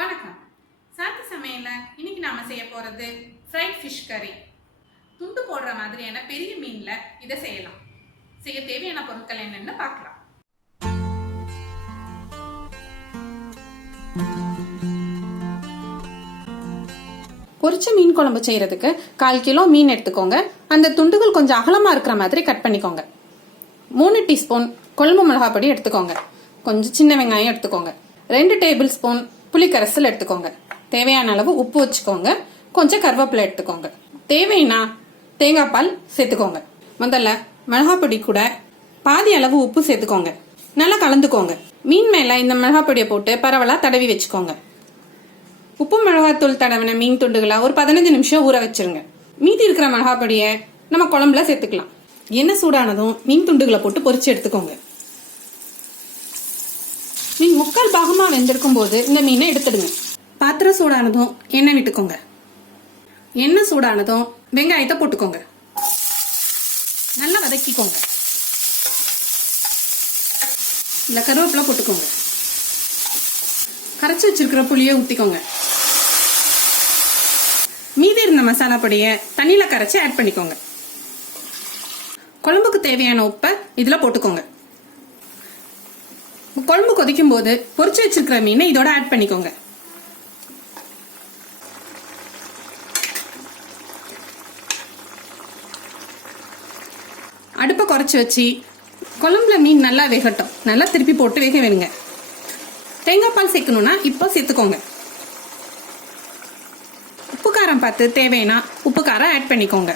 வணக்கம். சாத்து சமையல்ல இன்னைக்கு நாம செய்ய போறது ஃப்ரைட் ஃபிஷ் கறி. துண்டு போடுற மாதிரியான பெரிய மீன்ல இதை செய்யலாம். செய்ய தேவையான பொருட்கள் என்னன்னு பார்க்கலாம். பொரிச்ச மீன் குழம்பு செய்யறதுக்கு 1/4 கிலோ மீன் எடுத்துக்கோங்க. அந்த துண்டுகள் கொஞ்சம் அகலமா இருக்கிற மாதிரி கட் பண்ணிக்கோங்க. 3 டீஸ்பூன் குழம்பு மிளகாய் பொடி எடுத்துக்கோங்க. கொஞ்சம் சின்ன வெங்காயம் எடுத்துக்கோங்க. 2 டேபிள் ஸ்பூன் புளிக்கரைசல் எடுத்துக்கோங்க. தேவையான அளவு உப்பு வச்சுக்கோங்க. கொஞ்சம் கருவேப்பிலை எடுத்துக்கோங்க. தேவைன்னா தேங்காய் பால் சேர்த்துக்கோங்க. முதல்ல மிளகாய் பொடி கூட பாதி அளவு உப்பு சேர்த்துக்கோங்க. நல்லா கலந்துக்கோங்க. மீன் மேல இந்த மிளகாய் பொடியை போட்டு பரவலா தடவி வச்சுக்கோங்க. உப்பு மிளகாத்தூள் தடவின மீன் துண்டுகளை ஒரு 15 நிமிஷம் ஊற வச்சிருங்க. மீதி இருக்கிற மிளகாய் பொடியை நம்ம குழம்புல சேர்த்துக்கலாம். எண்ணெய் சூடானதும் மீன் துண்டுகளை போட்டு பொரிச்சு எடுத்துக்கோங்க. மீன் 3/4 பாகமா வெந்திருக்கும் போது இந்த மீனை எடுத்துடுங்க. பாத்திரம் சூடானதும் எண்ணெய் விட்டுக்கோங்க. எண்ணெய் சூடானதும் வெங்காயத்தை போட்டுக்கோங்க. நல்லா வதக்கிக்கோங்க. இல்ல கருவேப்பிலை போட்டுக்கோங்க. கரைச்சி வச்சிருக்கிற புளியை ஊத்திக்கோங்க. மீதி இருந்த மசாலா பொடியை தண்ணியில கரைச்சி ஆட் பண்ணிக்கோங்க. குழம்புக்கு தேவையான உப்பை இதுல போட்டுக்கோங்க. குழம்பு கொதிக்கும் போது பொரிச்சு வச்சிருக்கிற மீனை இதோட ஆட் பண்ணிக்கோங்க. அடுப்பை குறைச்சி வச்சு குழம்புல மீன் நல்லா வேகட்டும். நல்லா திருப்பி போட்டு வேக வேணுங்க. தேங்காய் பால் சேர்க்கணும்னா இப்போ சேர்த்துக்கோங்க. உப்பு காரம் பார்த்து தேவைன்னா உப்பு காரம் ஆட் பண்ணிக்கோங்க.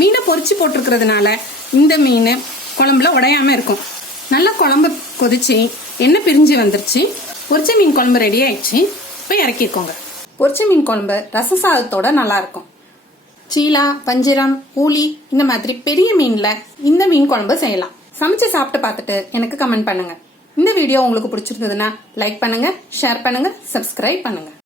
மீனை பொரிச்சு போட்டிருக்கிறதுனால இந்த மீன் குழம்புல உடையாம இருக்கும். நல்லா குழம்பு கொதிச்சு எண்ணெய் பிரிஞ்சு வந்துருச்சு. பொரிச்ச மீன் குழம்பு ரெடி ஆயிடுச்சு. இப்போ இறக்கிக்கோங்க. பொரிச்ச மீன் குழம்பு ரச சாதத்தோட நல்லா இருக்கும். சீலா, வஞ்சிரம், ஊளி இந்த மாதிரி பெரிய மீன்ல இந்த மீன் குழம்பு செய்யலாம். சமைச்சு சாப்பிட்டு பார்த்துட்டு எனக்கு கமெண்ட் பண்ணுங்க. இந்த வீடியோ உங்களுக்கு பிடிச்சிருந்ததுன்னா லைக் பண்ணுங்க, ஷேர் பண்ணுங்க, சப்ஸ்கிரைப் பண்ணுங்க.